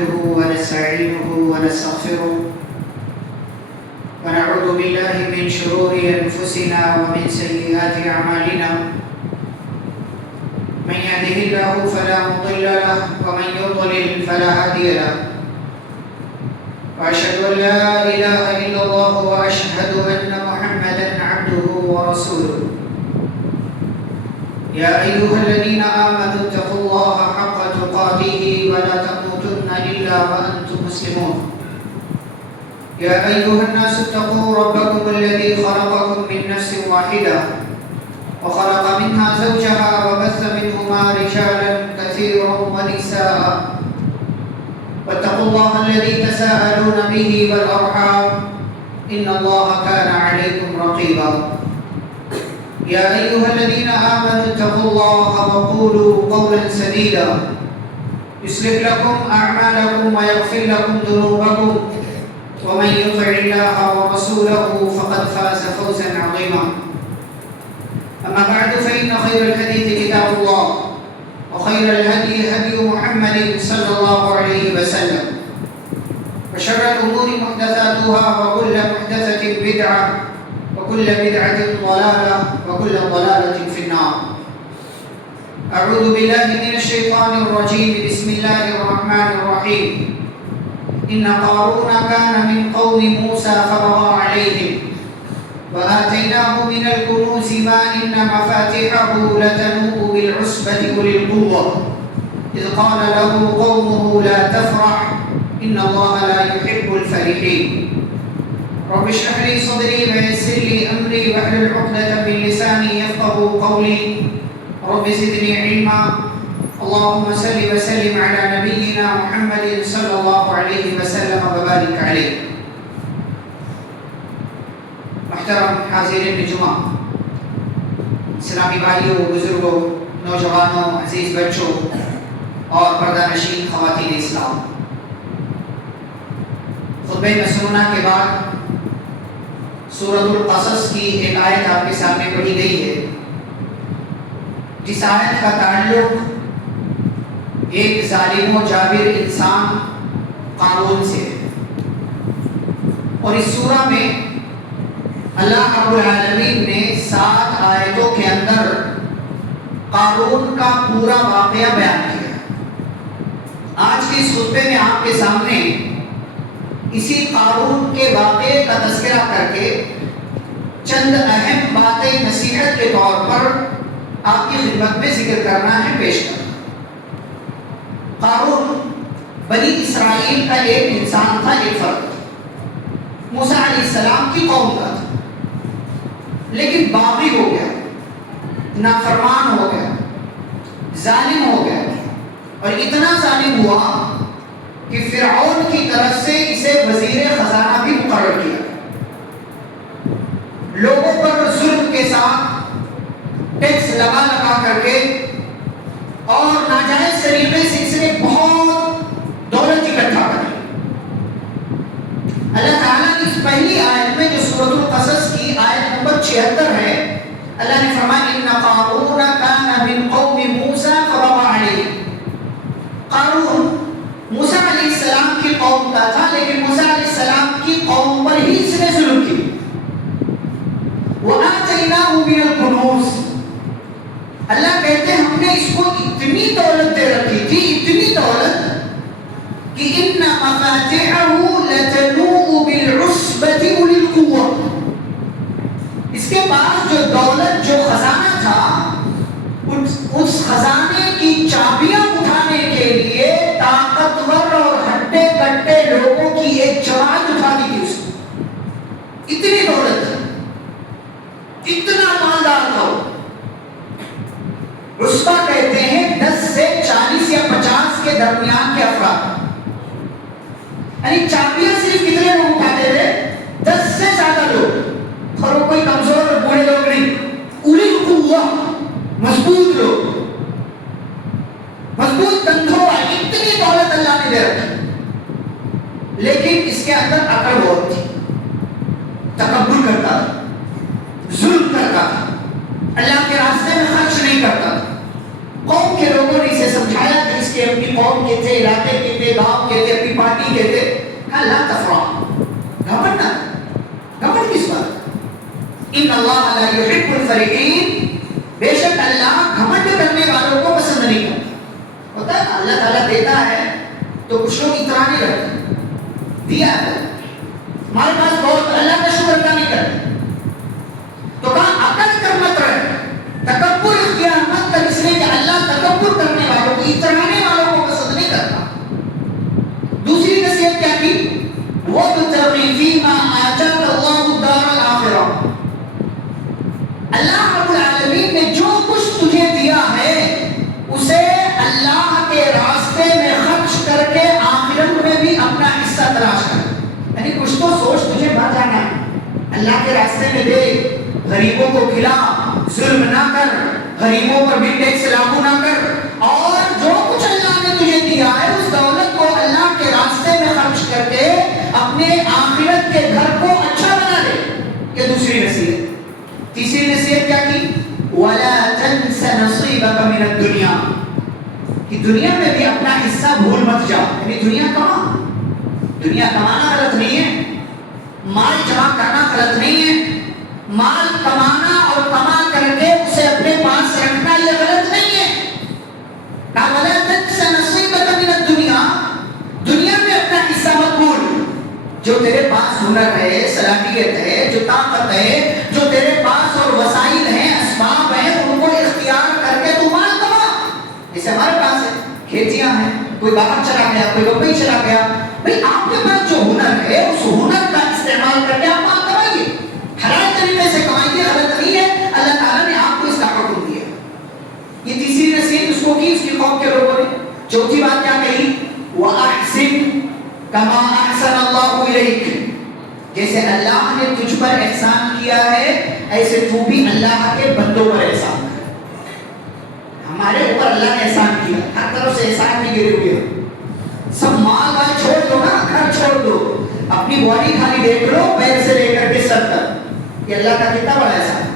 نحمده ونستعينه ونستغفره ونعوذ بالله من شرور أنفسنا ومن سيئات أعمالنا من يهده الله فلا مضل له ومن يضلل فلا هادي له وأشهد أن لا إله إلا الله وأشهد أن محمدا عبده ورسوله يا أيها الذين آمنوا اتقوا الله حق تقاته ولا تموتن إلا وأنتم مسلمون يا أيها الناس اتقوا ربكم الذي خلقكم من نفس واحدة وخلق منها زوجها وبث منهما رجالا كثيرا ونساء واتقوا الله الذي تساءلون به والأرحام إن الله كان عليكم رقيبا يا أيها الذين آمنوا اتقوا الله وقولوا قولا سديدا يصلح لكم أعمالكم ويغفر لكم ذنوبكم ومن يطع الله ورسوله فقد فاز فوزا عظيما أما بعد فإن خير الحديث كتاب الله وخير الهدي هدي محمد صلى الله عليه وسلم وشر الأمور محدثاتها وكل محدثة بدعة وكل بدعة ضلالة وكل ضلالة في النار أعوذ بالله من الشيطان الرجيم بسم الله الرحمن الرحيم إن قارون كان من قوم موسى فبغى عليهم وآتيناه من الكنوز ما إن مفاتحه لتنوء بالعصبة أولي القوة إذ قال له قومه لا تفرح إن الله لا يحب الفرحين رب اشرح لي صدري ويسر لي أمري واحلل عقدة من لساني يفقهوا قولي رب زدني علما اللهم صل وسلم على نبينا محمد صلى الله عليه وسلم وبارك عليه محترم حاضرین جمعہ اسلامی بھائیوں بزرگوں نوجوانوں عزیز بچوں اور پردہ نشین خواتین اسلام خطبہ مسنونہ کے بعد سورۃ القصص کی ایک آیت آپ کے سامنے پڑھی گئی ہے جس آیت کا تعلق ایک ظالم و جابر انسان قارون سے اور اس سورہ میں اللہ رب العالمین نے 7 آیتوں کے اندر قارون کا پورا واقعہ بیان کیا. آج کے اس خطبے میں آپ کے سامنے اسی قارون کے واقعے کا تذکرہ کر کے چند اہم باتیں نصیحت کے طور پر آپ کی خدمت میں ذکر کرنا ہے، پیش کرنا. قارون بنی اسرائیل کا ایک انسان تھا، ایک فرد موسیٰ علیہ السلام کی قوم کا تھا، لیکن باغی ہو گیا، نافرمان ہو گیا، ظالم ہو گیا، اور اتنا ظالم ہوا کہ فرعون کی طرف سے اسے وزیر خزانہ بھی مقرر کیا. لوگوں پر ظلم کے ساتھ ٹیکس لگا کر کے اور ناجائز طریقے سے اس نے بہت دولت اکٹھا کری. اللہ تعالیٰ نے اس پہلی آیت میں جو سورۃ القصص کی آیت نمبر 76 ہے، اللہ نے فرمایا ان قارون کان من قوم موسیٰ فبغى علیہم. قارون موسیٰ علیہ السلام کی قوم کا تھا، لیکن موسیٰ علیہ السلام کی قوم پر ہی اس نے ظلم کیا. وآتیناہ من الکنوز، اللہ کہتے ہیں ہم نے اس کو اتنی دولت دے رکھی تھی، اتنی دولت کہ ان مفاتحہ لتنوء بالعصبۃ اولي القوة. اس کے بعد جو دولت، جو خزانہ تھا، اس خزانے کی چابیاں اٹھانے کے لیے طاقتور اور ہٹے کٹے لوگوں کی ایک جماعت اٹھا دی تھی. اس کو اتنی دولت، اتنا مالدار تھا. رسبہ کہتے ہیں 10 سے 40 یا 50 کے درمیان کے افراد، یعنی چابیاں صرف کتنے لوگ اٹھاتے تھے؟ 10 سے زیادہ لوگ، اور وہ کوئی کمزور اور بوڑھے لوگ نہیں، اولی القوہ، مضبوط لوگ، مضبوط کندھوں والے. اتنی دولت اللہ نے دے رکھی، لیکن اس کے اندر عقل بہت تھی. تکبر کرتا تھا، ظلم کرتا تھا، اللہ کے راستے میں خرچ نہیں کرتا تھا. قوم کے لوگوں نے اسے سمجھایا کہ اس جس کے اپنی قوم کے تھے، علاقے کے تھے، گاؤں کے تھے، اپنی پارٹی کے تھے، کہا لا تفرح، گھمنڈ نہ، گھمنڈ کس بات؟ ان اللہ لا یحب الفریحین، بے شک اللہ گھمنڈ کرنے والوں کو پسند نہیں کرتا۔ ہوتا ہے اللہ تعالیٰ دیتا ہے تو کچھ لوگ اترانے لگتے، دیا ہے ہمارے پاس بہت، اللہ کا شکر ادا نہیں کرتے، تو کہا عقل کر مت رہے، تکبر اختیار مت کر، اس لیے کہ اللہ تکبر کرنے والوں کو، اترانے والوں کو پسند نہیں کرتا۔ دوسری نصیحت کیا کی؟ وَابْتَغِ فِيمَا آتَاكَ اللَّهُ الدَّارَ الْآخِرَةَ، اللہ رب العالمین نے جو کچھ تجھے دیا ہے اسے اللہ کے راستے میں خرچ کر کے آخرت میں بھی اپنا حصہ تلاش کر، یعنی کچھ تو سوچ، تجھے مر جانا ہے، اللہ کے راستے میں دے، غریبوں کو کھلا، ظلم نہ کر، غریبوں پر بھی ٹیکس لاگو نہ کر، اور جو کچھ اللہ نے تجھے دیا ہے اس دولت کو اللہ کے راستے میں خرچ کر کے اپنے آخرت کے گھر کو اچھا بنا دے۔ یہ دوسری نصیحت۔ تیسری نصیحت کیا کی؟ وَلَا تَنْسَ نَصِيبَكَ مِنَ الدُّنْيَا، کہ دنیا میں بھی اپنا حصہ بھول مت جا، یعنی دنیا کما، دنیا کمانا غلط نہیں ہے، مال جمع کرنا غلط نہیں ہے، مال کمانا اور کما کر کے اسے اپنے پاس رکھنا یہ غلط نہیں ہے۔ وَلَا تَنْسَ نَصِيبَكَ مِنَ الدُّنْيَا، دنیا میں اپنا حصہ مت بھول، جو تیرے پاس ہنر ہے، صلاحیت ہے، جو طاقت ہے، جو تیرے پاس اور وسائل ہیں، اسباب ہیں، ان کو اختیار کر کے تو مال کما۔ جیسے ہمارے پاس ہے، کھیتیاں ہیں، کوئی باہر چلا گیا، کوئی بمبئی چلا گیا، بھئی آپ کے پاس جو ہنر ہے اس ہنر کا استعمال کر کے آپ مال کمائیے، حلال طریقے سے کمائیے، غلط نہیں ہے، اللہ تعالیٰ نے آپ کو اس کا حکم دیا۔ یہ تیسری نصیحت اس کو کی، اس کی قوم کے لوگوں نے۔ چوتھی بات کیا کہی؟ وَأَحْسِن كَمَا أَحْسَنَ اللَّهُ إِلَيْكَ، جیسے اللہ نے تجھ پر احسان کیا ہے ایسے تو بھی اللہ کے بندوں پر احسان کر۔ ہمارے اوپر اللہ نے احسان کیا، ہر طرف سے احسان میں گرے ہوئے، سب مال وال چھوڑ دو نا، گھر چھوڑ دو، اپنی باڈی خالی دیکھ لو، پیر سے لے کر کے سر تک، یہ اللہ کا کتنا بڑا احسان۔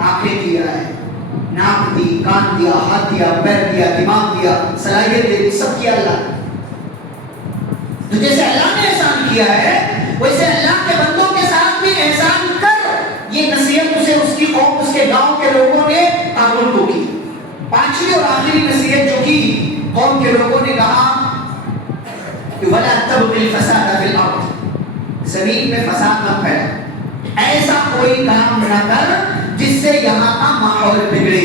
آنکھیں دیا ہے، ناک دی، کان دیا، ہاتھ دیا، پیر دیا، دماغ دیا، صلاحیت دے دی، سب کیا اللہ نے۔ تو جیسے اللہ نے احسان کیا ہے ویسے اللہ کے بندوں کے ساتھ بھی احسان کر، یہ نصیحت اسے اس کی قوم، اس کے گاؤں کے لوگوں نے قابل کو کی۔ پانچویں اور آخری نصیحت جو کی، قوم کے لوگوں نے کہا کہ وَلَا تَبْغِ الْفَسَادَ فِي الْأَرْضِ، زمین میں فساد نہ پھیلا، ایسا کوئی کام نہ کر جس سے یہاں کا ماحول بگڑے۔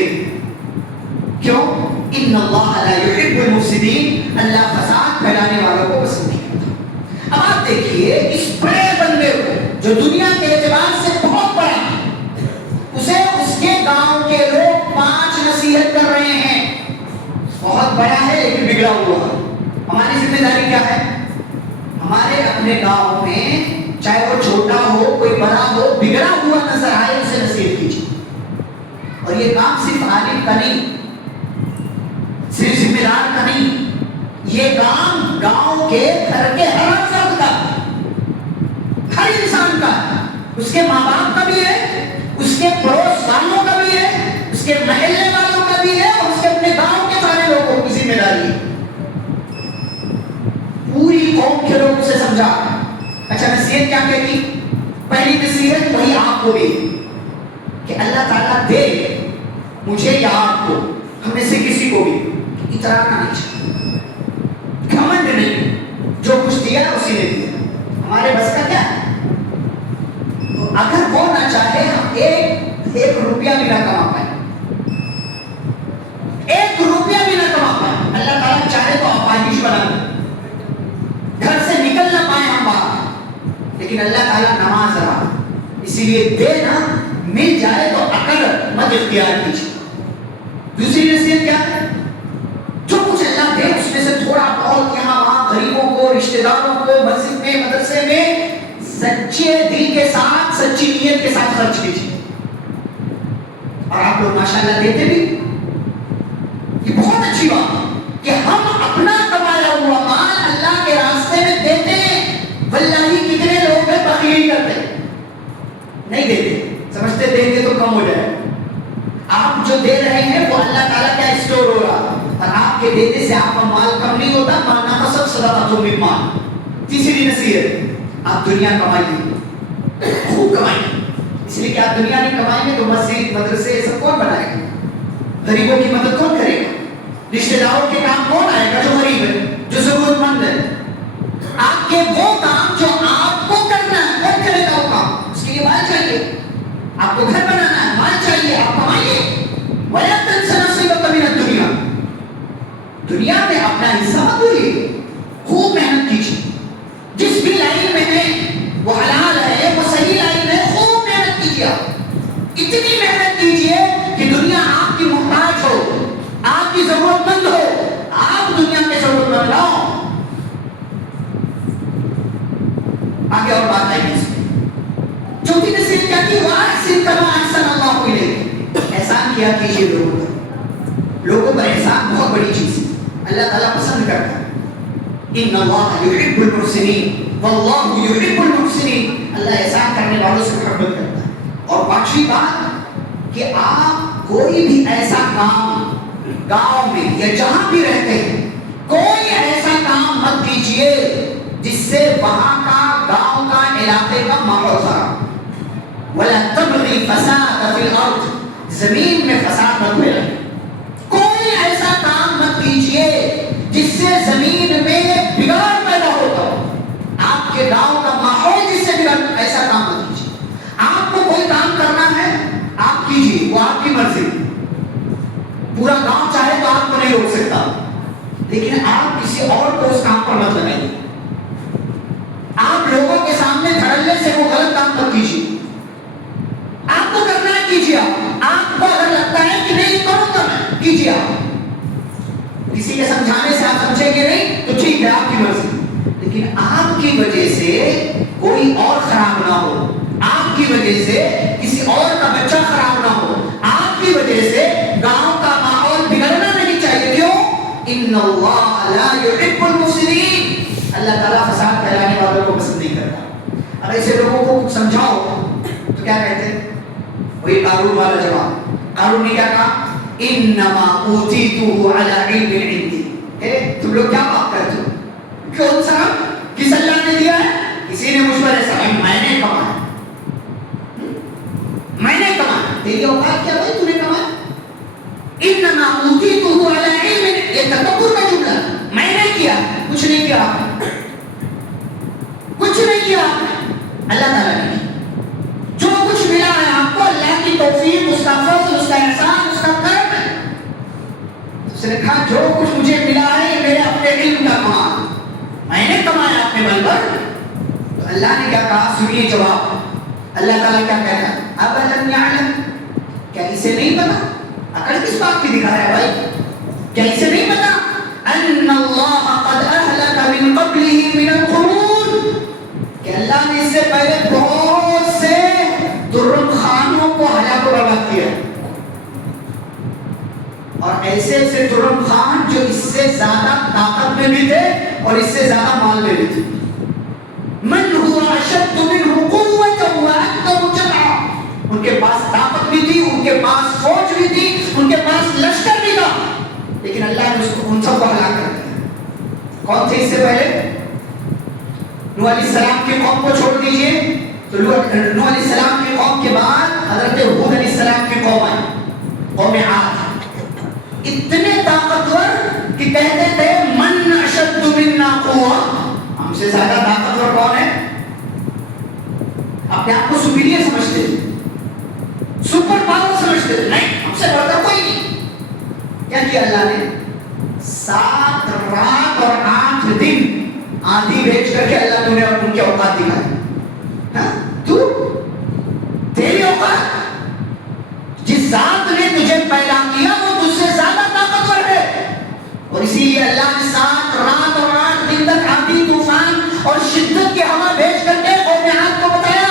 کیوں؟ ان اللہ لا یحب المفسدین، اللہ فساد پھیلانے والوں کو پسند نہیں کرتا۔ اب آپ دیکھیے اس بڑے بندے کو جو دنیا کے اعتبار سے بہت بڑا، اسے اس کے گاؤں کے لوگ 5 نصیحت کر رہے ہیں، بہت بڑا ہے لیکن بگڑا ہوا۔ ہماری ذمہ داری کیا ہے؟ ہمارے اپنے گاؤں میں چاہے وہ چھوٹا ہو کوئی بڑا ہو، بگڑا ہوا نظر آئے اسے نصیحت کیجیے۔ اور یہ کام صرف عالم کا نہیں، صرف ذمہ دار کا نہیں، یہ کام گاؤں کے گھر کے ہر فرد کا، ہر انسان کا، اس کے ماں باپ کا بھی ہے، اس کے پڑوس والوں کا بھی ہے، اس کے محلے والوں کا بھی ہے، اور اس کے اپنے گاؤں کے سارے لوگوں کی ذمہ داری ہے۔ پوری قوم کے لوگ اسے سمجھا۔ اچھا نصیحت کیا کہتی؟ پہلی نصیحت وہی آپ کو بھی کہ اللہ تعالیٰ دے مجھے یا آپ کو، ہم میں سے کسی کو بھی اترانا نہیں چاہیے، گھمنڈ نہیں، جو کچھ دیا اسی نے دیا، ہمارے بس کا کیا ہے؟ اگر وہ نہ چاہے ہم ایک روپیہ بھی نہ کما پائیں، ایک روپیہ بھی نہ کما پائیں، اللہ تعالیٰ چاہے تو آپائش بنا دے، گھر سے نکل نہ پائے ہم باہر، لیکن اللہ تعالیٰ نماز رہا، اسی لیے دے نا، مل جائے تو عقل مت اختیار کیجیے۔ دوسری نصیحت کیا ہے؟ جو کچھ اللہ دے اس میں سے تھوڑا بہت یہاں وہاں غریبوں کو، رشتہ داروں کو، مسجد میں، مدرسے میں سچے دل کے ساتھ، سچی نیت کے ساتھ خرچ کیجیے۔ اور آپ لوگ ماشاءاللہ دیتے بھی، یہ بہت اچھی بات ہے کہ ہم اپنا کمایا ہوا مال اللہ کے راستے میں دیتے ہیں۔ واللہ کتنے لوگ ہیں بخیلی کرتے ہیں، نہیں دیتے، سمجھتے دیں گے تو کم ہو جائے۔ آپ جو دے رہے ہیں وہ اللہ تعالیٰ کا اسٹور ہو رہا، اور آپ کے دینے سے آپ کا مال کم نہیں ہوتا. ما نقصت صدقۃ من مال. تیسری نصیحت، آپ دنیا کمائیے، خوب کمائیے. اس لیے کہ آپ دنیا نہیں کمائیں گے تو مسجد مدرسے یہ سب کون بنائے گا؟ غریبوں کی مدد کون کرے گا؟ رشتہ داروں کے کام کون آئے گا جو غریب ہے، جو ضرورت مند ہے؟ آپ کے وہ کام جو آپ کو کرنا ہے کون کرے گا وہ کام؟ اس کے لیے مال چاہیے. آپ کو گھر بنانا ہے، مال چاہیے، آپ کمائیے. وَلَا تَنْسَ نَصِيبَكَ مِنَ الدُّنْيَا. دنیا میں اپنا حصہ مت بھولیے، خوب محنت کیجیے. جس بھی لائن میں ہے وہ حلال ہے، وہ صحیح لائن ہے، خوب محنت کیجیے. اتنی محنت کیجیے کہ دنیا آپ کی محتاج ہو، آپ کی ضرورت مند ہو، آپ دنیا کے ضرورت مند نہ ہو. آگے اور بات آئی اس میں. چوتھی نصیحت کیا کی؟ وَأَحْسِنْ كَمَا أَحْسَنَ اللَّهُ إِلَيْكَ. احسان کیا کیجیے لوگوں پر. لوگوں پر احسان بہت بڑی چیز ہے، اللہ تعالیٰ پسند کرتا ہے. ان اللہ یحب المحسنین واللہ یحب المحسنین. اللہ احسان کرنے والوں سے محبت کرتا ہے. اور پانچویں بات کہ آپ کوئی بھی ایسا کام گاؤں میں یا جہاں بھی رہتے ہیں، کوئی ایسا کام مت کیجیے جس سے وہاں کا گاؤں کا علاقے کا ماحول خراب. ولا تبغی فساد فی الارض. زمین میں فساد مت پھیلائیے. کوئی ایسا کام مت کیجیے جس سے زمین میں بگاڑ پیدا ہوتا ہو. آپ کے گاؤں کا ماحول جس سے بگڑ، ایسا کام مت کیجیے. آپ کو کوئی کام کرنا ہے آپ کیجیے، وہ آپ کی مرضی. پورا گاؤں چاہے تو آپ کو نہیں روک سکتا، لیکن آپ کسی اور کو اس کام پر مت لگائیے. آپ لوگوں کے سامنے دھڑلے سے وہ غلط کام مت کیجیے. آپ کو کرنا ہے کیجیے. آپ کو اگر لگتا ہے کہ نہیں کروں گا میں، کیجیے. آپ کسی کے سمجھانے سے آپ سمجھیں گے نہیں تو ٹھیک ہے، آپ کی مرضی. لیکن آپ کی وجہ سے کوئی اور خراب نہ ہو، آپ کی وجہ سے کسی اور کا بچہ خراب نہ ہو، آپ کی وجہ سے گاؤں کا ماحول بگڑنا نہیں چاہیے. کیوں؟ ان اللہ لا یحب المفسدین. اللہ تعالیٰ فساد پھیلانے والوں کو پسند نہیں کرتا. اب ایسے لوگوں کو کچھ سمجھاؤ تو کیا کہتے ہیں؟ وہی قارون والا جواب. قارون نے کیا کہا؟ انما اوتیتہ علی علم عندی. تم لوگ کیا بات کرتے ہو؟ کون سا کس اللہ نے دیا ہے؟ کسی نے مجھ پر ایسا ہے، میں نے کمایا، میں نے کمایا. تیری اوقات کیا بھائی، تو نے کمایا. انما اوتیتہ علی علم، یہ تکبر کا جملہ. میں نے کیا، کچھ نہیں کیا، کچھ نہیں کیا. اللہ تعالیٰ نے کیا. جو کچھ ملا ہے آپ کو اللہ کی توفیق، اس کا فضل، اس کا احسان، اس کا کرم ہے. اس نے کہا جو کچھ مجھے ملا ہے یہ میرے اپنے علم کا کمال، میں نے کمایا اپنے بل پر. تو اللہ نے کیا کہا؟ سنیے جواب. اللہ تعالیٰ کیا کہتا ہے؟ اَوَلَمْ يَعْلَمْ. کیا اسے نہیں پتا؟ عقل کس بات کی دکھا ہے بھائی؟ کیا اسے نہیں پتا؟ أَنَّ اللَّهَ قَدْ أَهْلَكَ مِنْ قَبْلِهِ مِنَ الْقُرُونِ. کہ اللہ نے اس سے پہلے بہت سے درم خانوں کو ہلاک و برباد کیا، اور ایسے ایسے درم خان جو اس سے زیادہ طاقت میں بھی تھے اور اس سے زیادہ مال میں بھی تھے. من هو اشد منه قوة واكثر جمعا. ان کے پاس طاقت بھی تھی، ان کے پاس فوج بھی تھی، ان کے پاس لشکر بھی تھا، لیکن اللہ نے ان سب کو ہلاک کر دیا. کون تھے اس سے پہلے؟ نوح علیہ السلام کی قوم کو چھوڑ دیجئے تو نوح علیہ السلام کی قوم کے بعد حضرت ہود علیہ السلام کی قوم آئی، قوم عاد. اتنے طاقتور کہ کہتے تھے من اشد منا قوة. ہم سے زیادہ طاقتور کون ہے؟ اپنے آپ کو سپیریئر سمجھتے تھے، سپر پاور سمجھتے تھے. نہیں، ہم سے بڑھ کر کوئی نہیں. کیا کیا اللہ نے؟ 7 رات اور 8 دن آندھی بھیج کر کے اللہ نے ان کے اوقات دکھائے. تو تیری اوقات، جس ذات نے تجھے پیدا کیا وہ تجھ سے زیادہ طاقتور ہے. اور اسی لیے اللہ نے 7 رات اور 8 دن تک آندھی، طوفان اور شدت کی ہوا بھیج کر کے قوم عاد کو بتایا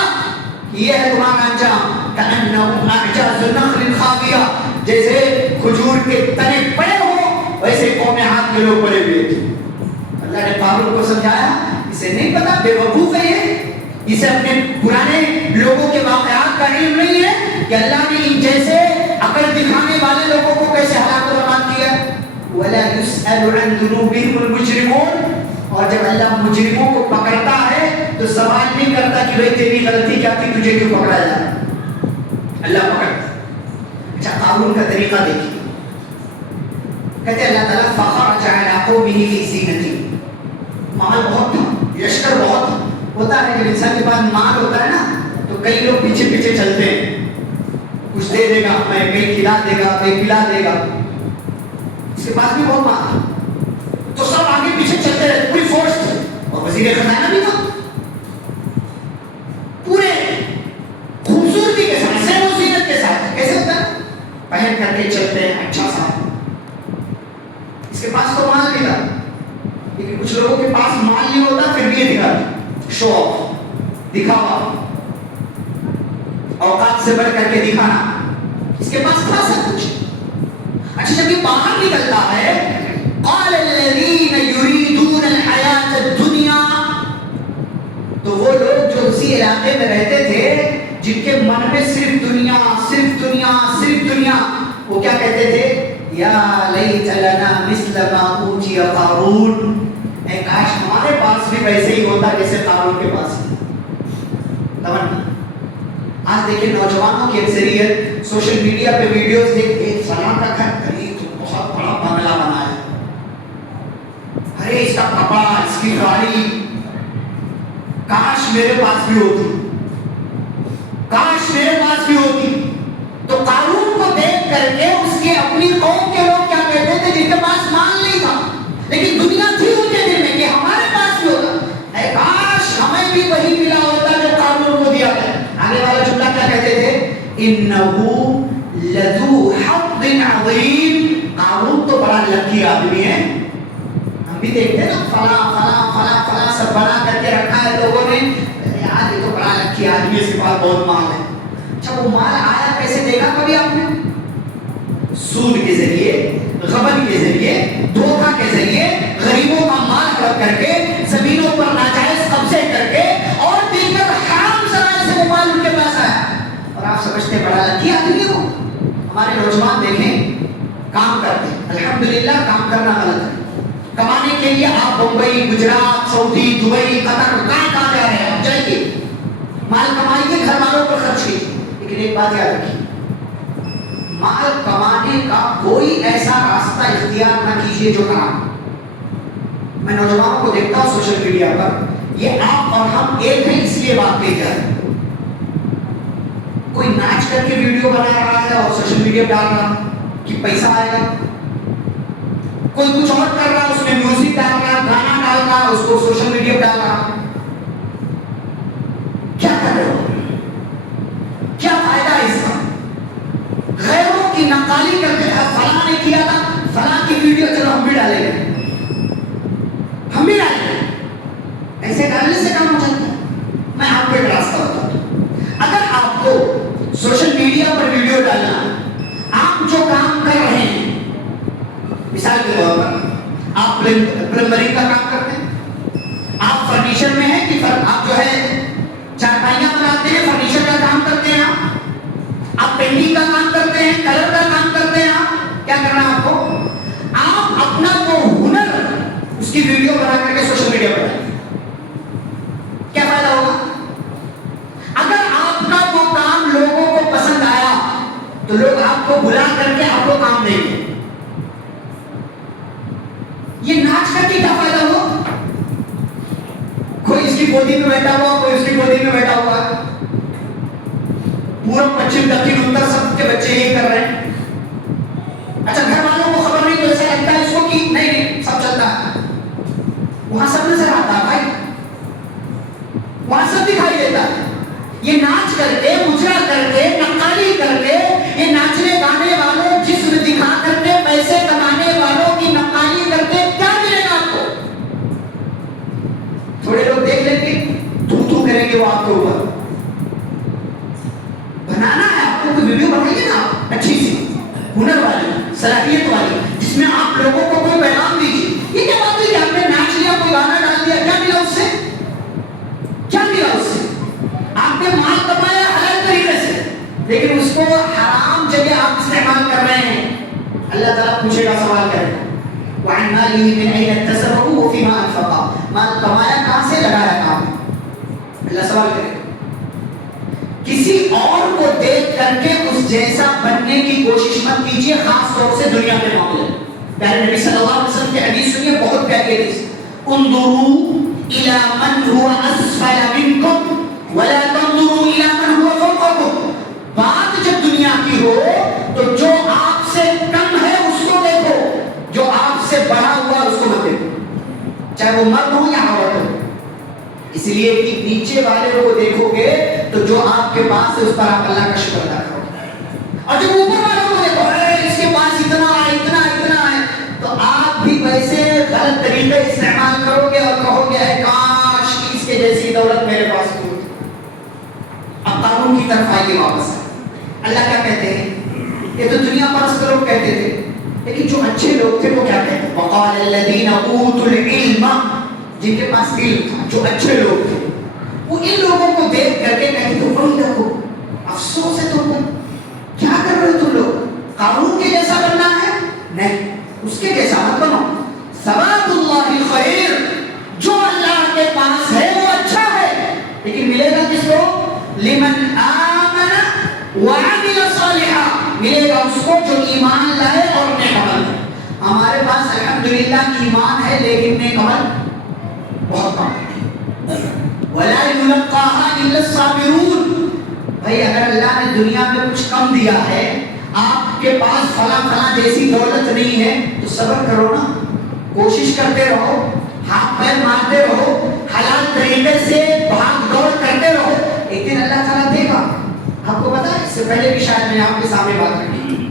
یہ ہے تمہارا انجام. کأنہم اعجاز نخل خاویہ. جیسے کھجور کے تنے پڑے ہو ویسے قوم عاد کے لوگ پڑے ہوئے تھے. اللہ نے قارون کو سمجھایا اسے نہیں پتا، بے وقوف ہے یہ، اسے اپنے پرانے لوگوں کے واقعات کا علم نہیں ہے کہ اللہ نے ان جیسے عقل دکھانے والے لوگوں کو کیسے ہلاک و برباد کیا. وَلَا يُسْأَلُ عَنْ ذُنُوبِهِمُ الْمُجْرِمُونَ. اور جب اللہ مجرموں کو پکڑتا ہے تو سوال نہیں کرتا کہ بھائی تیری غلطی کیا تھی, تجھے کیوں پکڑا جا رہا ہے, اللہ پکڑتا. اچھا قارون کا طریقہ دیکھیے, کہتے اللہ تعالیٰ فَخَرَجَ عَلَىٰ قَوْمِهِ فِي زِينَتِهِ. مال بہت تھا, لشکر بہت تھا. ہوتا ہے جب انسان کے پاس مال ہوتا ہے نا تو کئی لوگ پیچھے پیچھے چلتے ہیں, کچھ دے دے گا ہمیں, کہیں کھلا دے گا, کہیں پلا دے گا. اس کے پاس بھی بہت مال تو سب آگے پیچھے چلتے رہے, پوری فورس تھی. اور وزیر خزانہ بھی تھا, پورے خوبصورتی کے ساتھ, سیر و زینت کے ساتھ. کیسے ہوتا ہے, پہن کر کے چلتے ہیں اچھا سا. اس کے پاس تو مال بھی تھا, لیکن کچھ لوگوں کے پاس مال نہیں ہوتا پھر بھی یہ دکھاتے, شو آف, دکھاوا, اوقات سے بڑھ کر کے دکھانا. اس کے پاس تھا سب کچھ. اچھا جب یہ باہر نکلتا ہے, قال الذين يريدون الحياة الدنيا, تو وہ لوگ جو اسی علاقے میں رہتے تھے جن کے من میں صرف دنیا صرف دنیا صرف دنیا, وہ کیا کہتے تھے, یا لیت لنا مثل ما اوتی قارون, اے کاش ہمارے پاس بھی ویسے ہی ہوتا جیسے قارون کے پاس. تمنا. آج دیکھیں نوجوانوں کی اکثریت سوشل میڈیا پہ ویڈیوز دیکھتے, فلاں کا گھر خرید تو بہت بڑا بنگلہ بنا ہے, ارے اس کا کپڑا, اس کی گاڑی, کاش میرے پاس بھی ہوتی, کاش میرے پاس بھی ہوتی. تو قارون کو دیکھ کر کے اس کے اپنی قوم کے لوگ کیا کہتے تھے جن کے پاس مال نہیں تھا لیکن دنیا تھی ان کے دل میں کہ ہمارے پاس بھی ہوتا, اے کاش ہمیں بھی وہی ملا ہوتا جو قارون کو دیا ہے. آگے والا جملہ کیا کہتے تھے, انہ لذو حظ عظیم, قارون تو بڑا لکی آدمی ہے. ہم بھی دیکھتے ہیں نا فلاں فلاں فلاں فلاں سب بنا کر کے رکھا ہے لوگوں نے, یار یہ تو بڑا لکی آدمی ہے, اس کے پاس بہت مال ہے. اچھا وہ مال آیا کیسے دیکھا کبھی آپ نے, سود کے ذریعے, غبن کے ذریعے, دھوکہ کے ذریعے, غریبوں کا مال ہڑپ کر کے, زمینوں پر ناجائز قبضے کر کے, اور دل کر حرام سرائے سے وہ مال ان کے پاس آیا, اور آپ سمجھتے بڑا لکی آدمی ہو. ہمارے نوجوان دیکھیں کام کرتے ہیں, الحمدللہ کام کرنا غلط ہے, کمانے کے لیے آپ بمبئی, گجرات, سعودی, دبئی, قطر کہاں جا رہے ہیں, آپ جائیے, مال کمائیے, گھر والوں پر خرچ کیجیے. لیکن ایک بات یاد رکھیے, مال کمانے کا کوئی ایسا راستہ اختیار نہ کیجیے جو حرام. میں نوجوانوں کو دیکھتا ہوں سوشل میڈیا پر, یہ آپ اور ہم ایک ہیں اس لیے بات کہی جائے. کوئی ناچ کر کے ویڈیو بنا رہا ہے اور سوشل میڈیا ڈال رہا کہ پیسہ آئے گا, کوئی کچھ اور کر رہا, اس میں میوزک ڈال رہا, گانا ڈال رہا, اس کو سوشل میڈیا ڈال رہا. کیا کر رہے ہو, کیا فائدہ ہے اس کا؟ غیروں کی نقالی کرتے ہیں, فلاں نے کیا تھا, فلاں کی ویڈیو چلو ہم بھی ڈالیں گے, ہم بھی ڈالیں گے. ایسے ڈالنے سے کام ہو جاتا ہے. میں آپ کو ایک راستہ بتاتا ہوں, اگر آپ کو سوشل میڈیا پر ویڈیو ڈالنا, آپ جو کام کر رہے ہیں, مثال کے طور پر آپ پلمبرنگ کا کام کرتے ہیں, آپ فرنیچر میں ہیں کہ آپ جو ہے چارپائیاں بناتے ہیں, فرنیچر کا کام کرتے ہیں, آپ پینٹنگ کا کام کرتے ہیں, کلر کا کام کرتے ہیں, آپ کیا کرنا ہے آپ کو, آپ اپنا وہ ہنر اس کی ویڈیو بنا کر کے سوشل میڈیا پر ڈالیں. کیا فائدہ ہوگا؟ اگر آپ کا وہ کام لوگوں کو پسند آیا تو لوگ آپ کو بلا کر کے آپ کو کام دیں گے. یہ ناچ کر کے کیا فائدہ ہو, کوئی اس کی گودی میں بیٹھا ہوا, کوئی اس کی گودی میں بیٹھا ہوا, پورا پچھم دکن اتر سب کے بچے یہی کر رہے ہیں. اچھا گھر والوں کو خبر نہیں تو ایسا لگتا ہے اس کو کہ نہیں سب چلتا ہے, وہاں سب نظر آتا ہے بھائی, وہاں سب دکھائی دیتا ہے. یہ ناچ کر کے, مجرا کر کے, نقالی کر کے, یہ ناچنے گانے والوں, جسم دکھا کر کے پیسے کمانے والوں کی نقالی کر کے کیا ملے گا آپ کو؟ تھوڑے لوگ دیکھ لیں گے, تھو کریں گے وہ آپ کے اوپر. بنانا ہے آپ کو, کوئی ویڈیو بنائیے نا اچھی سی, ہنر والی, صلاحیت والی, جس میں آپ لوگوں کو کوئی پیغام دیجیے. یہ کیا بات ہے کہ آپ نے ناچ لیا, کوئی گانا ڈال دیا, کیا ملا اس سے, کیا ملا اس سے؟ آپ نے مال کمایا حلال طریقے سے, لیکن اس کو حرام جگہ آپ استعمال کر رہے ہیں. اللہ تعالیٰ پوچھے گا, سوال کرے گا. وعن ماله من أين اكتسبه وفيما أنفقه. مال کمایا کہاں سے، لگایا کہاں میں. اللہ سوال کرے کسی اور کو دیکھ کر کے اس جیسا بننے کی کوشش مت کیجیے، خاص طور سے دنیا کے معاملے میں. پیارے نبی صلی اللہ علیہ وسلم کی حدیث سنیے، بہت پیاری حدیث. انظروا الى من هو اسفل منكم ولا تنظروا الى من هو فوقكم. بات جب دنیا کی ہو تو جو آپ سے کم ہے اس کو دیکھو، جو آپ سے بڑا ہوا اس کو مت دیکھو، چاہے وہ مرد ہو یا عورت ہو. اس لیے کہ نیچے والے کو دیکھو گے تو جو آپ کے پاس ہے اس پر آپ اللہ کا شکر ادا کرو. اور جب اوپر والوں کو دیکھو اس کے پاس اتنا ہے اتنا اتنا ہے، تو آپ بھی ویسے غلط طریقے استعمال کرو گے اور کہو گے اے کاش اس کے جیسی دولت میرے پاس ہو. اب قانون کی طرف آئیے واپس. اللہ کیا کہتے ہیں؟ یہ تو دنیا پرست لوگ کہتے تھے، لیکن جو اچھے لوگ تھے وہ کیا کہتے ہیں؟ وقال الذین اوتوا العلم، جن کے پاس علم تھا، جو اچھے لوگ تھے، وہ ان لوگوں کو دیکھ کر کے کہتے تھے ویلکم، افسوس ہے تم کو، کیا کر رہے ہو تم لوگ؟ قارون کے جیسا بننا ہے؟ نہیں، اس کے جیسا مت بنو. ثواب اللہ خیر، جو اللہ کے پاس ہے وہ اچھا ہے، لیکن ملے گا کس کو؟ لمن آمن وعمل صالحا، ملے گا اس کو جو ایمان لائے اور نیک عمل کرے. ہمارے پاس الحمدللہ ایمان ہے لیکن نیک عمل بہت کم ہے. ولا يلقاها الا الصابرون. بھائی اگر اللہ نے دنیا میں کچھ کم دیا ہے، آپ کے پاس فلاں فلاں جیسی دولت نہیں ہے، تو صبر کرو نا، کوشش کرتے رہو، ہاتھ پیر مارتے رہو، حلال طریقے سے بھاگ دوڑ کرتے رہو، ایک دن اللہ تعالیٰ دے گا. آپ کو پتا ہے اس سے پہلے بھی شاید میں نے آپ کے سامنے بات کرنی،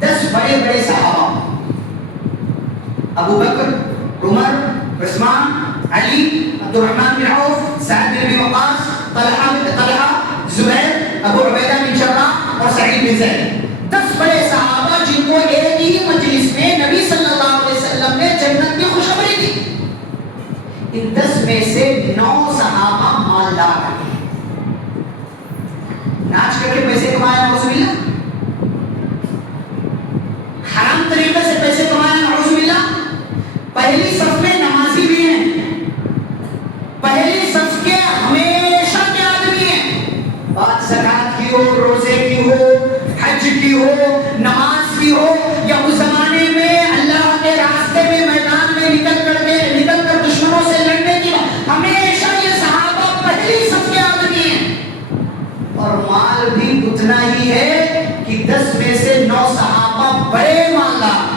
10 بڑے بڑے صحابہ، ابو بکر، عمر، عثمان، علی، عبد الرحمن بن عوف، سعد بن ابی وقاص، طلحہ، زبیر، ابو عبیدہ بن جراح اور سعید بن زید. 10 بڑے صحابہ جن کو ایک ہی مجلس میں نبی صلی اللہ علیہ وسلم نے جنت کی خوشخبری دی. ان 10 میں سے 9 صحابہ مالدار ہیں. ناچ کر کے پیسے کمایا نعوذ باللہ، حرام طریقے سے پیسے کمایا نعوذ باللہ. پہلی صف میں نمازی بھی ہیں، پہلی صف کے ہمیشہ کے آدمی ہیں. بات زکات کی ہو، روزے کی ہو، حج کی ہو، نماز کی ہو، یا اس زمانے میں اللہ کے راستے میں میدان میں نکل کر دشمنوں سے لڑنے کی، ہمیشہ یہ صحابہ پہلی صف کے آدمی ہیں. اور مال بھی اتنا ہی ہے کہ 10 میں سے 9 صحابہ بڑے مالدار.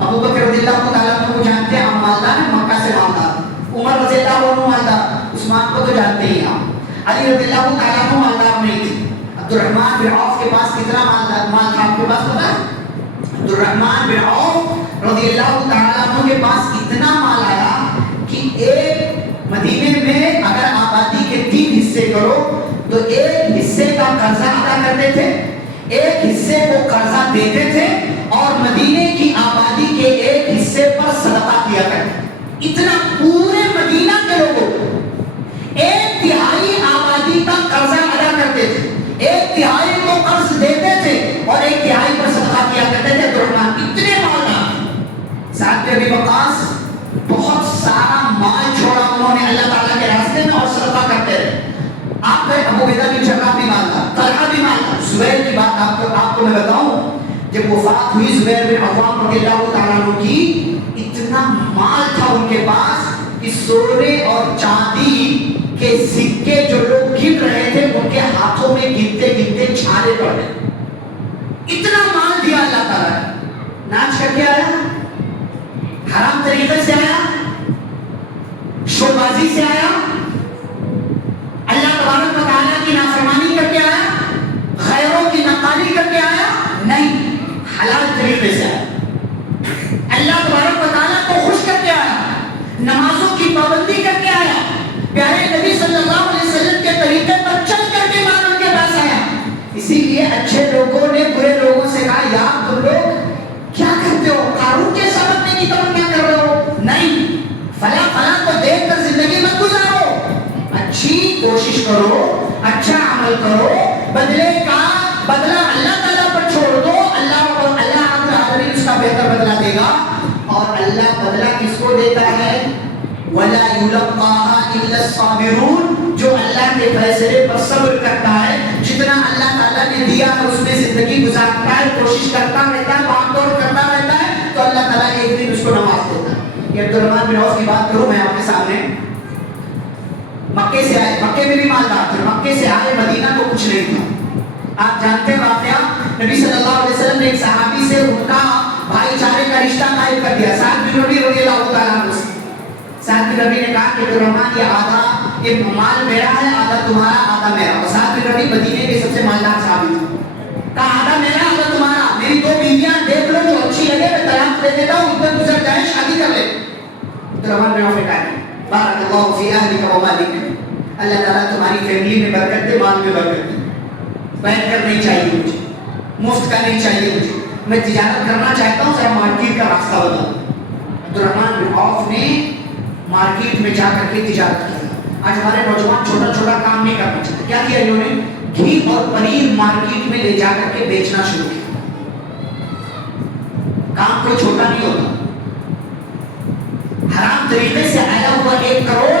ابو بکر رضی اللہ تعالیٰ عنہ کو جانتے ہیں، ہم مالدار ہیں، مکہ سے مالدار. عمر رضی اللہ عنہ مالدار، عثمان کو تو جانتے ہی آپ. علی رضی اللہ تعالیٰ عنہ مالدار نہیں تھے. عبد الرحمن بن عوف کے پاس کتنا مال تھا آپ کے پاس پتا ہے؟ عبد الرحمن بن عوف رضی اللہ تعالیٰ عنہ کے پاس اتنا مال آیا کہ ایک مدینے میں اگر آبادی کے 3 حصے کرو تو ایک حصے کا قرضہ ادا کرتے تھے، ایک حصے کو قرضہ دیتے تھے، اور مدینے کی آبادی کے ایک حصے پر صدقہ کیا کرتے. اتنا پورے مدینہ کے لوگوں 1/3 آبادی کا قرضہ ادا کرتے تھے، 1/3 کو قرض دیتے تھے اور 1/3 پر صدقہ کیا کرتے تھے. عبدالرحمن اتنے مالدار. سعد بن ابی وقاص بہت سارا مال چھوڑا انہوں نے اللہ تعالیٰ کے راستے میں اور صدقہ کرتے رہے. آپ کا ابو عبیدہ بن جراح بھی مال تھا، طلحہ بھی مال تھا. زبیر کی بات آپ کو میں بتاؤں، جب وفات ہوئی زبیر بن عوام رضی اللہ تعالیٰ عنہ کی، اتنا مال تھا ان کے پاس کہ سونے اور چاندی کے سکے جو لوگ گن رہے تھے ان کے ہاتھوں میں گنتے گنتے چھالے پڑ گئے. اتنا مال دیا اللہ تعالیٰ نے. ناچ کر کے آیا، حرام طریقے سے آیا، شو بازی سے آیا، اللہ تبارک و تعالیٰ کی نافرمانی کر کے آیا، غیروں کی نقالی کر کے آیا؟ نہیں، حلال طریقے سے آیا. اللہ تبارک و تعالیٰ کو خوش کر کے آیا، نمازوں کی پابندی کر کے آیا، پیارے نبی صلی اللہ علیہ وسلم کے طریقے پر چل کر کے مال ان کے پاس آیا. اسی لیے اچھے لوگوں نے برے لوگوں سے کہا یار تم لوگ کیا کرتے ہو، قارون کے سبب کی تمنا کر رہے ہو؟ نہیں، فلاں کو دیکھ کر زندگی مت گزارو، اچھی کوشش کرو، اچھا عمل کرو، بدلے کا بدلہ اللہ تعالیٰ پر چھوڑ دو، اللہ رب العالمین اس کا بہتر بدلہ دے الصابرون، جو اللہ کے فیصلے پر صبر کرتا ہے، جتنا اللہ تعالیٰ نے دیا ہے اس میں زندگی گزارتا ہے، کوشش کرتا رہتا ہے، بھاگ دوڑ کرتا رہتا ہے، تو اللہ تعالیٰ ایک دن اس کو نواز دیتا ہے۔ یہ عبدالرحمن بن عوف کی بات کروں میں آپ کے سامنے، مکے سے آئے، مکے میں بھی مالدار تھے، مکے سے آئے مدینہ تو کچھ نہیں تھا۔ آپ جانتے ہیں واقعہ، نبی صلی اللہ علیہ وسلم نے ایک صحابی سے ان کا بھائی چارے کا رشتہ قائم کر دیا، سعد بن ربیع رضی اللہ تعالیٰ عنہ سے۔ سعد بن ربیع نے کہا کہ عبدالرحمن یہ آدھا یہ مال میرا ہے، آدھا تمہارا، آدھا میرا۔ اور سعد بن ربیع مدینے کے سب سے مالدار صحابی تھے۔ کہا آدھا میرا آدھا تمہارا، میری دو بیویاں دیکھ لو جو اچھی لگے میں طلاق دے دیتا ہوں، اتنے گزر جائے شادی کر لے۔ عبدالرحمن بن عوف نے کہا بارک اللہ فی اہلک و مالک، اللہ تعالیٰ تمہاری فیملی میں برکت دے، مال میں برکت دے۔ بیٹھ کر نہیں چاہیے مجھے، مفت کا نہیں چاہیے مجھے، میں تجارت کرنا چاہتا ہوں، ذرا مارکیٹ کا راستہ بتا۔ عبدالرحمن بن عوف نے مارکیٹ میں جا کر کے تجارت کی۔ آج ہمارے نوجوان چھوٹا چھوٹا کام نہیں کرنا چاہتے، کیا کیا انہوں نے؟ گھی اور پنیر مارکیٹ میں لے جا کر کے بیچنا شروع کیا۔ کام کوئی چھوٹا نہیں ہوتا۔ حرام طریقے سے آیا ہوا 1 کروڑ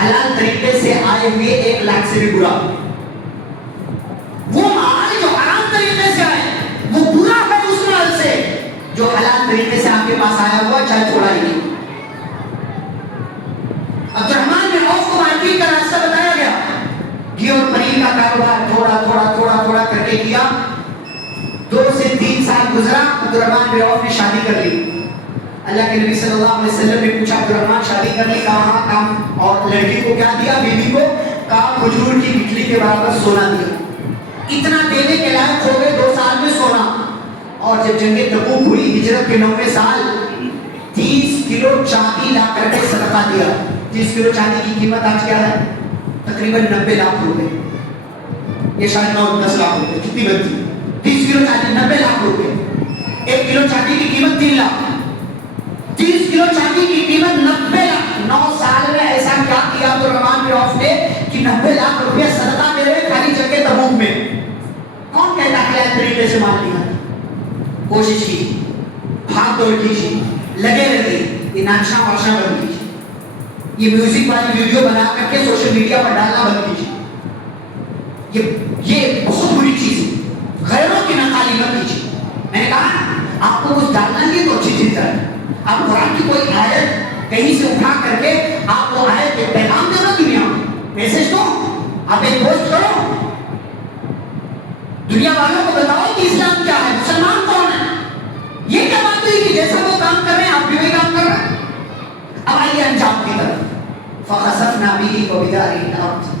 حلال طریقے سے آئے ہوئے 1 لاکھ سے بھی برا۔ وہ مال جو حرام طریقے سے آئے وہ برا ہے اس مال سے جو حلال طریقے سے آپ کے پاس آیا ہوا چاہے تھوڑا ہی نہیں۔ عبدالرحمن بن عوف کو مارکیٹ کا راستہ بتایا گیا، گھی اور پنیر کا کاروبار تھوڑا تھوڑا تھوڑا تھوڑا کر کے کیا۔ 2 سے 3 سال گزرا، عبدالرحمن بن عوف نے شادی کر لی۔ اللہ کے نبی صلی اللہ علیہ وسلم نے پوچھا عبدالرحمن شادی کر لی؟ کہا کام، اور لڑکی کو کیا دیا؟ بیوی کو کہا کھجور کی گٹھلی کے برابر سونا دیا۔ اتنا دینے کے لائق ہو گئے 2 سال میں سونا۔ اور جب جنگ تبوک ہوئی ہجرت کے 9ویں سال، 30 کلو چاندی لا کر کے صدقہ دیا۔ 30 کلو چاندی کی قیمت آج کیا ہے؟ تقریباً 90 لاکھ روپے، یہ شاید 9-10 لاکھ روپے، کتنی بنتی؟ 30 کلو چاندی 90 لاکھ روپے۔ 1 کلو چاندی کی قیمت 3 لاکھ، 30 کلو چاندی کی قیمت 90 لاکھ۔ 9 سال میں ایسا کیا کیا عبدالرحمن بن عوف نے کہ 90 لاکھ روپے صدقہ دے رہے خالی جنگ تبوک میں۔ کون کہتا ہے کہ طریقے سے مال لیا؟ کوشش کی، بھاگ دوڑ کیجیے، لگے رہیے، یہ نقشہ واشا بند کیجیے، یہ میوزک والی ویڈیو بنا کر کے سوشل میڈیا پر ڈالنا بند کیجیے، یہ بہت بری چیز ہے، غیروں کی نقالی مت کیجیے۔ میں نے کہا آپ کو کچھ ڈالنا ہے تو اچھی چیز ہے، آپ قرآن کی کوئی آیت کہیں سے اٹھا کر کے آپ وہ آیت کے پیغام دے دو، دنیا میسج دو، آپ ایک پوسٹ کرو، دنیا والوں کو بتاؤ کہ اسلام کیا ہے، مسلمان کون ہے۔ یہ کیا بات ہوئی کہ جیسا وہ کام کر رہے ہیں آپ بھی وہی کام کر رہے ہیں۔ اب آئیے انجام کی طرف، فخسفنا به وبداره الارض۔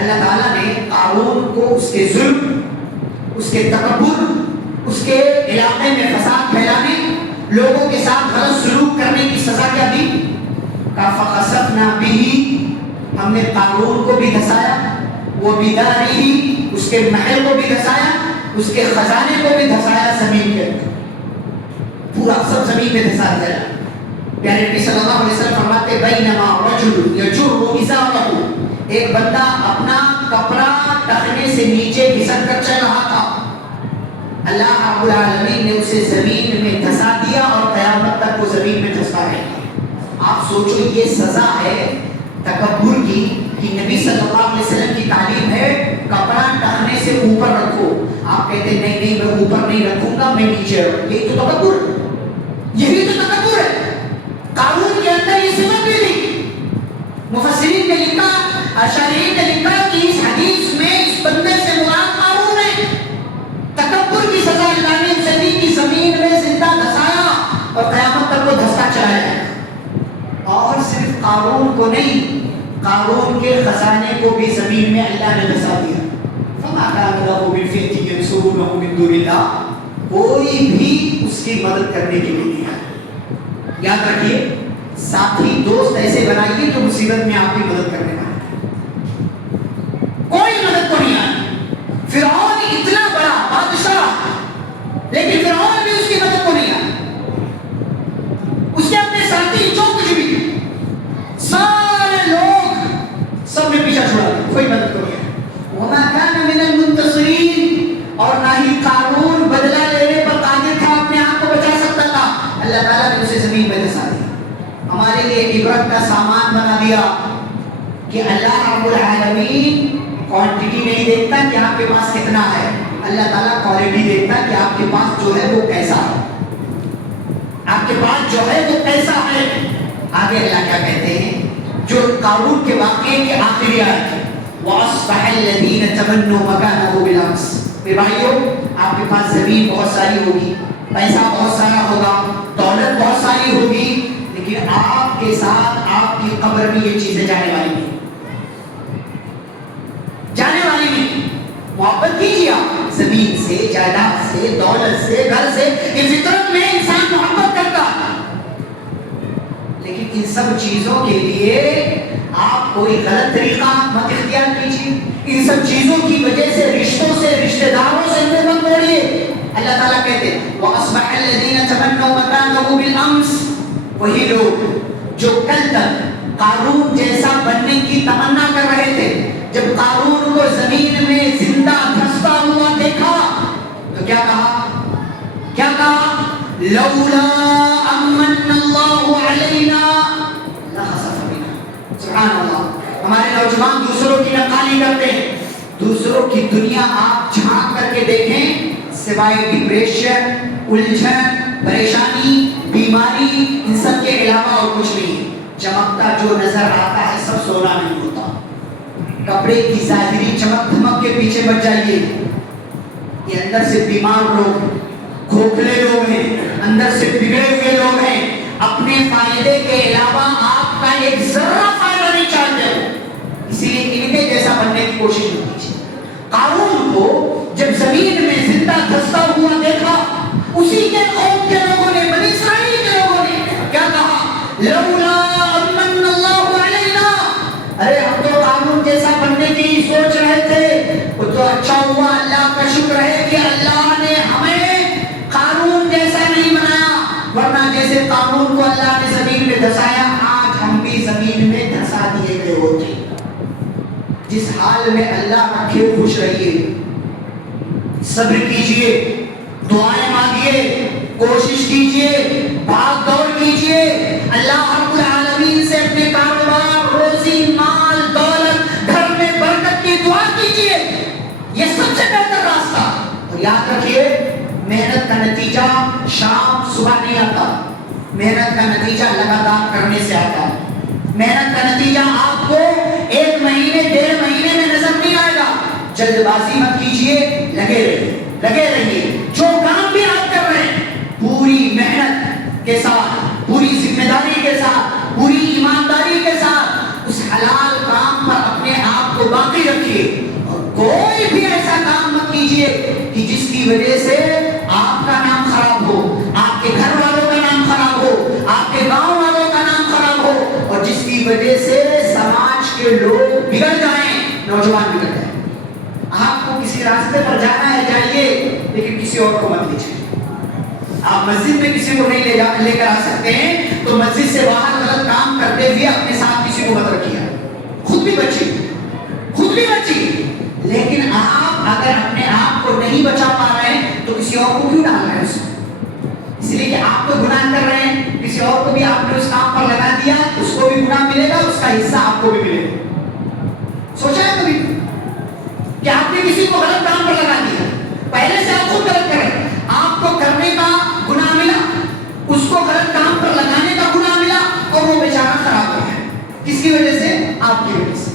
اللہ تعالیٰ نے قارون کو اس کے ظلم، اس کے تکبر، اس کے علاقے میں فساد پھیلانے، لوگوں کے ساتھ غلط سلوک کرنے کی سزا کیا دی؟ کہا فخسفنا به، ہم نے قارون کو بھی دھسایا، وہ بدارہ، اس کے محل کو بھی دھسایا، اس کے خزانے کو بھی دھسایا، زمین کے پورا سب زمین پہ دھسا دیا۔ پیارے نبی صلی اللہ علیہ وسلم فرماتے بینما رجل یجر ازارہ، ایک بندہ اپنا کپڑا ٹخنے سے نیچے گھسٹ کر چل رہا تھا، اللہ رب العالمین نے اسے زمین میں دھسا دیا اور قیامت تک وہ زمین میں دھستا رہے گا۔ آپ سوچو یہ سزا ہے تکبر کی کہ نبی صلی اللہ علیہ وسلم کی تعلیم ہے کپڑا ٹخنے سے اوپر رکھو، آپ کہتے ہیں نہیں نہیں میں اوپر نہیں رکھوں گا، میں نیچے رکھوں گا، یہ تو تکبر، یہی تو تکبر ہے۔ قارون کے اندر یہ صفت بھی تھی۔ مفسرین نے لکھا، اشاعرین نے لکھا کہ اس حدیث میں اس بندے سے مراد قارون ہے۔ تکبر کی سزا اللہ نے اسے دی کہ زمین میں زندہ دھسایا اور قیامت تک وہ دھستا چلا جائے۔ اور صرف قارون کو نہیں، قارون کے خزانے کو بھی زمین میں اللہ نے دھسا دیا۔ فما كان له من فئة ينصرونه من دون الله، کوئی بھی اس کی مدد کرنے کے لیے نہیں آیا۔ یاد رکھیے، ساتھی دوست ایسے بنائیے جو مصیبت میں آپ کی مدد کرنے والے، کوئی مدد کو نہیں آئی۔ فرعون اتنا بڑا بادشاہ، لیکن فرعون بھی اس کی مدد کو نہیں آیا۔ اس کے اپنے ساتھی جو کچھ بھی سارے لوگ سب نے پیچھا چھوڑا، کوئی مدد کو نہیں آیا۔ وما كان من المنتصرین، اور نہ ہی قارون بدلہ لینے پر قادر تھا، اپنے آپ کو بچا سکتا تھا، اللہ تعالیٰ نے اسے زمین میں دھسا دیا۔ ہمارے لیے عبرت کا سامان دیا کہ اللہ رب العالمین کوانٹٹی نہیں دیکھتا کہ آپ کے پاس کتنا ہے، اللہ تعالیٰ کوالٹی دیکھتا کہ آپ کے پاس جو ہے وہ کیسا ہے، آپ کے پاس جو ہے وہ کیسا ہے۔ آگے اللہ کیا کہتے ہیں، جو قارون کے واقعے کی آخری آیت ہے، وَأَصْبَحَ الَّذِينَ تَمَنُّوا مَكَانَهُ بِالْأَمْسِ۔ میرے بھائیو، آپ کے پاس زمین بہت ساری ہوگی، پیسہ بہت سارا ہوگا، دولت بہت ساری ہوگی، لیکن آپ کے ساتھ آپ کی قبر میں یہ چیزیں جانے والی نہیں، جانے والی نہیں۔ محبت کیجیے آپ زمین سے، جائیداد سے، دولت سے، گھر سے، یہ فطرت میں انسان محبت کرتا ہے، لیکن ان سب چیزوں کے لیے آپ کوئی غلط طریقہ مت اختیار کیجیے، ان سب چیزوں کی وجہ سے رشتوں سے، رشتہ داروں سے منہ مت موڑیے۔ اللہ تعالیٰ کہتے ہیں وَأَصْبَحَ الَّذِينَ تَمَنَّوْا مَكَانَهُ بِالْأَمْسِ، وہی لوگ جو کل تک قارون جیسا بننے کی تمنا کر رہے تھے، جب قارون کو زمین میں زندہ دھستا ہوا دیکھا تو کیا کہا، کیا کہا، لولا امن اللہ علینا لخسف بنا۔ سبحان اللہ، ہمارے نوجوان دوسروں کی نقالی کرتے ہیں، دوسروں کی دنیا آپ جھانک کر کے دیکھیں، سوائے ڈپریشن، الجھن، پریشانی، بیماری، ان سب کے علاوہ اور کچھ نہیں۔ چمکتا جو نظر آتا ہے سب سونا نہیں ہوتا۔ کپڑے کی ظاہری چمک دھمک کے پیچھے بچ جائیے، یہ اندر سے بیمار لوگ، کھوکھلے لوگ ہیں، اندر سے بگڑے ہوئے لوگ ہیں، اپنے فائدے کے علاوہ آپ کا ایک ذرہ فائدہ نہیں چاہتے ہو، اسی لیے ان کے جیسا بننے کی کوشش نہیں کیجیے۔ قارون کو جب زمین میں زندہ دھستا ہوا دیکھا، اسی کے قوم کے لوگوں نے، بنی اسرائیل کے لوگوں نے کیا کہا، لولا امن اللہ علینا، ارے ہم تو قارون جیسا بننے کی سوچ رہے تھے، وہ تو اچھا ہوا، اللہ کا شکر ہے کہ اللہ نے ہمیں قارون جیسا نہیں بنایا، ورنہ جیسے قارون کو اللہ نے زمین میں دھسایا، آج ہم بھی زمین میں دھسا دیے گئے ہوتے۔ جس حال میں اللہ رکھے خوش رہیے، صبر کیجئے، دعائیں مانگیے، کوشش کیجئے، بھاگ دوڑ کیجئے، اللہ رب العالمین سے اپنے کاروبار، روزی، مال، دولت، گھر میں برکت کی دعا کیجئے، یہ سب سے بہتر راستہ۔ اور یاد رکھیے، محنت کا نتیجہ شام صبح نہیں آتا، محنت کا نتیجہ لگاتار کرنے سے آتا ہے۔ محنت کا نتیجہ آپ کو ایک مہینے، 1.5 مہینے میں نظر نہیں آئے گا۔ جلد بازی مت کیجئے، لگے رہیے، لگے رہیے، جو کام بھی آپ کر رہے ہیں پوری محنت کے ساتھ، پوری ذمہ داری کے ساتھ، پوری ایمانداری کے ساتھ اس حلال کام پر اپنے آپ کو باقی رکھیے، اور کوئی بھی ایسا کام مت کیجئے کہ جس کی وجہ سے آپ کا نام خراب ہو، آپ کے گھر والوں کا نام خراب ہو، آپ کے گاؤں والوں کا نام خراب ہو، اور جس کی وجہ سے سماج کے لوگ بگڑ جائیں، نوجوان بگڑ جائیں۔ آپ کو کسی راستے پر جانا ہے جائیے، لیکن کسی اور کو مت لیجیے۔ آپ مسجد میں کسی کو نہیں لے کر آ سکتے ہیں تو مسجد سے باہر غلط کام کرتے ہوئے اپنے ساتھ کسی کو مت رکھیے، خود بھی بچیے، خود بھی بچیے، لیکن آپ اگر اپنے آپ کو نہیں بچا پا رہے ہیں تو کسی اور کو کیوں ڈال رہے ہیں اس میں؟ اس لیے کہ آپ تو گناہ کر رہے ہیں، کسی اور کو بھی آپ نے اس کام پر لگا دیا، اس کو بھی گناہ ملے گا، اس کا حصہ آپ کو بھی ملے گا۔ سوچا ہے کبھی کہ آپ نے کسی کو غلط کام پر لگا دیا، پہلے سے آپ خود غلط کریں، آپ کو کرنے کا گناہ ملا، اس کو غلط کام پر لگانے کا گناہ ملا، اور وہ بیچارہ خراب ہو گیا، کس کی وجہ سے؟ آپ کی وجہ سے۔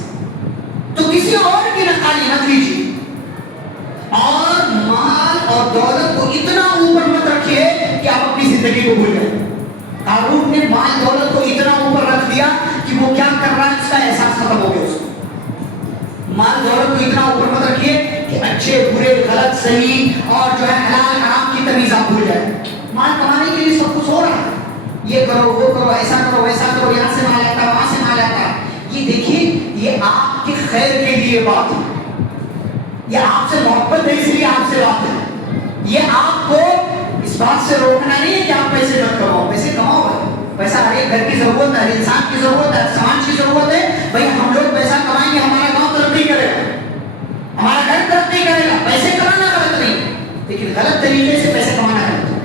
تو کسی اور کی نقالی مت لیجیے، اور مال اور دولت کو اتنا اوپر مت رکھیے کہ آپ اپنی زندگی کو بھول جائیں۔ قارون نے مال دولت کو اتنا اوپر رکھ دیا کہ وہ کیا کر رہا ہے اس کا احساس ختم ہو گیا اس کو۔ مال دولت کو اتنا اوپر مت رکھیے کہ اچھے برے، غلط صحیح اور جو ہے حلال حرام کی تمیز آپ بھول جائیں۔ مال کمانے کے لیے سب کچھ ہو رہا ہے، یہ کرو، وہ کرو، ایسا کرو، ویسا کرو، یہاں سے مال آتا ہے، وہاں سے مال آتا ہے۔ یہ دیکھیے، یہ آپ کے خیر کے لیے بات ہے، یہ آپ سے محبت ہے اس لیے آپ سے بات ہے، یہ آپ کو اس بات سے روکنا نہیں ہے کہ آپ پیسے مت کماؤ، پیسے کماؤ بھائی، پیسہ ہر ایک گھر کی ضرورت ہے، ہر انسان کی ضرورت ہے، سماج کی ضرورت ہے، بھائی ہم لوگ پیسہ کمائیں گے، ہمارا گاؤں ترقی کرے گا، ہمارا گھر ترقی کرے گا۔ پیسے کمانا غلط نہیں، لیکن غلط طریقے سے پیسے کمانا غلط ہے،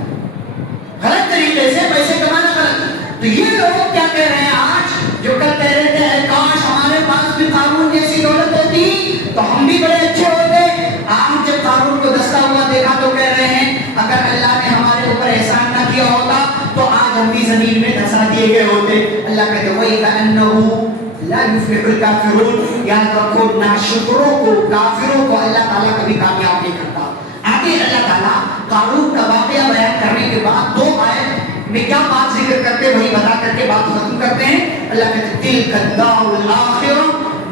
غلط طریقے سے پیسے کمانا غلط ہے۔ تو یہ لوگ کیا کہہ رہے ہیں آج، جو کل کہہ رہے تھے يفلح الكافرون. یاد رکھو ناشکروں کو، کافروں کو اللہ تعالیٰ کبھی کامیاب نہیں کرتا. آگے اللہ تعالیٰ قارون کا واقعہ بیان کرنے کے بعد 2 آیت میں کیا بات ذکر کرتے وہی بتا کر کے بات ختم کرتے ہیں. اللہ کہتے ہیں تلک الدار الآخرہ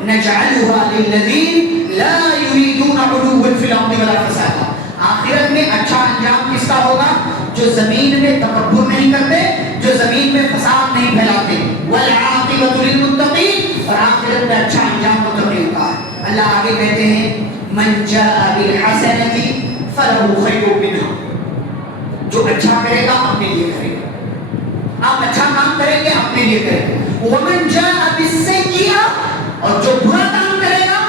نجعلها للذین لا یریدون علوا فی الارض ولا فسادا. آخرت میں اچھا انجام کس کا ہوگا؟ جو زمین میں تکبر نہیں کرتے، جو زمین میں فساد نہیں پھیلاتے. والعاقبۃ للمتقین، اور آخرت میں اچھا انجام متقین کا ہے. اللہ آگے کہتے ہیں من جاء بالحسنۃ فلہ خیر منہا. جو اچھا کرے گا اپنے لیے کرے گا، آپ اچھا کام کریں گے اپنے لیے کریں گے. ومن جاء بالسیئۃ، اور جو برا کام کرے گا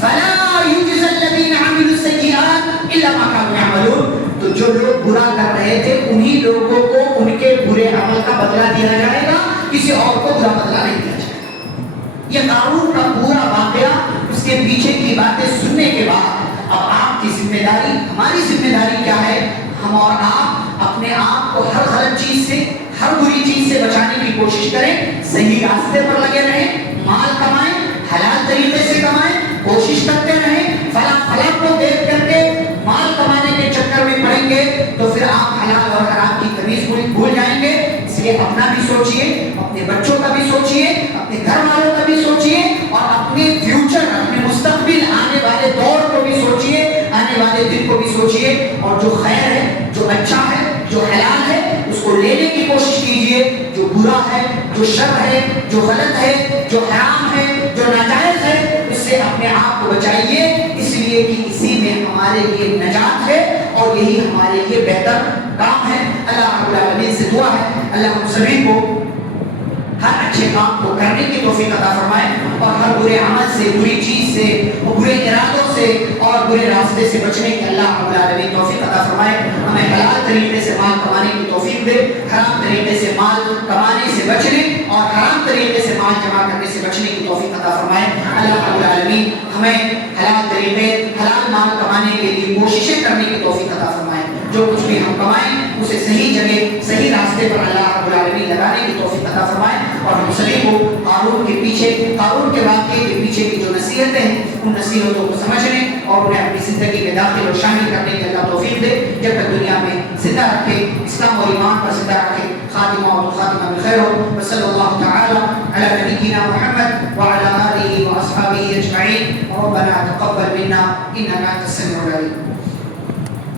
فلا یجزی الذین عملوا السیئات الا ما كانوا يعملون. تو جو لوگ برا کر رہے تھے انہی لوگوں کو ان کے برے عمل کا بدلہ دیا جائے گا، کسی اور کو برا بدلہ نہیں دیا جائے گا. یہ قارون کا پورا واقعہ، اس کے پیچھے کی باتیں سننے کے بعد اب آپ کی ذمہ داری، ہماری ذمہ داری کیا ہے؟ ہم اور آپ اپنے آپ کو ہر غلط چیز سے، ہر بری چیز سے بچانے کی کوشش کریں، صحیح راستے پر لگے رہیں، مال کمائیں، حلال طریقے سے کمائیں، کوشش کرتے رہیں. فلاں کو دیکھ کر کے مال کمانے کے چکر میں پڑیں گے تو پھر آپ حلال اور حرام کی تمیز بھول جائیں گے. اس لیے اپنا بھی سوچئے، اپنے بچوں کا بھی سوچئے، اپنے گھر والوں کا بھی سوچئے، اور اپنے فیوچر، اپنے مستقبل، آنے والے دور کو بھی سوچئے، آنے والے دن کو بھی سوچئے. اور جو خیر ہے، جو اچھا ہے، جو حلال ہے، اس کو لینے کی کوشش کیجئے. جو برا ہے، جو شر ہے، جو غلط ہے، جو حرام ہے، جو ناجائز ہے، اس سے اپنے آپ کو بچائیے. اس لیے کہ اسی میں ہمارے لیے نجات ہے اور یہی ہمارے لیے بہتر کام ہے. اللہ رب العالمین سے دعا ہے اللہ ہم سبھی کو ہر اچھے کام کو کرنے کی توفیق عطا فرمائے، اور ہر برے عمل سے، بری چیز سے، اور برے ارادوں سے اور برے راستے سے بچنے کی اللہ رب العالمین توفیق عطا فرمائے. ہمیں حلال طریقے سے مال کمانے کی توفیق دے، حرام طریقے سے مال کمانے سے بچنے اور حرام طریقے سے مال جمع کرنے سے بچنے کی توفیق عطا فرمائے. اللہ رب العالمین ہمیں حلال طریقے، حلال مال کمانے کے لیے کوششیں کرنے کی توفیق عطا فرمائے. جو کچھ بھی ہم کمائیں اسے صحیح جگہ، صحیح راستے پر اللہ رب العالمین لگانے کی توفیق عطا فرمائے. اور ہم سبھی کو قارون کے پیچھے، قارون کے واقعے کے پیچھے کی جو نصیحتیں ہیں ان نصیحتوں کو سمجھنے اور انہیں اپنی زندگی میں داخل اور شامل کرنے کی اللہ توفیق دے. جب تک دنیا میں زندہ رکھے، اسلام اور ایمان پر زندہ رکھے. خاتمہ اور خاتمہ بخیر ہو. وصلی اللہ تعالی علی نبینا محمد وعلی آلہ واصحابہ اجمعین. ربنا تقبل منا انک انت السمیع العلیم.